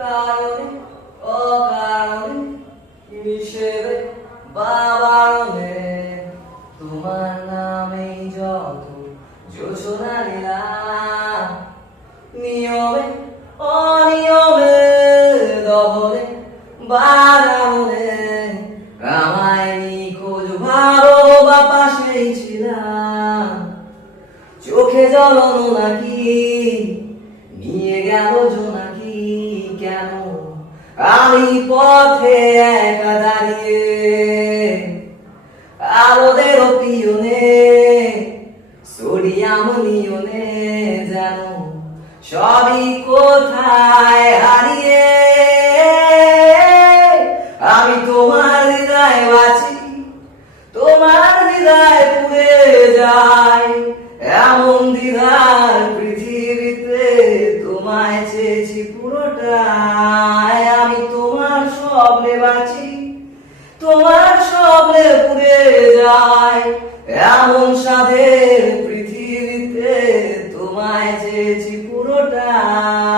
কারণে অকারণে নিষেধে বা বারণে তোমার নামেই যত যোজনা নিলাম নিয়মে অনিয়মে দহনে বারণে আমায় নিখোঁজ ভালো বা পাশেই ছিলাম চোখে জ্বলন নাকি নিয়ে গেল জোনাকি কেন আমি পথে একা দাঁড়িয়ে আলোদের পিয়নে সোডিয়াম নিয়নে যেন সবই কোথায় হারিয়ে আমি তোমার হৃদয়ে বাঁচি তোমার হৃদয় পুড়ে যায় এমন দ্বিধার পৃথিবীতে তোমায় চেয়েছি পুরোটাই আমি তোমার স্বপ্নে বাঁচি তোমার স্বপ্নে পুড়ে যায় এমন সাধের পৃথিবীতে তোমায় চেয়েছি পুরোটাই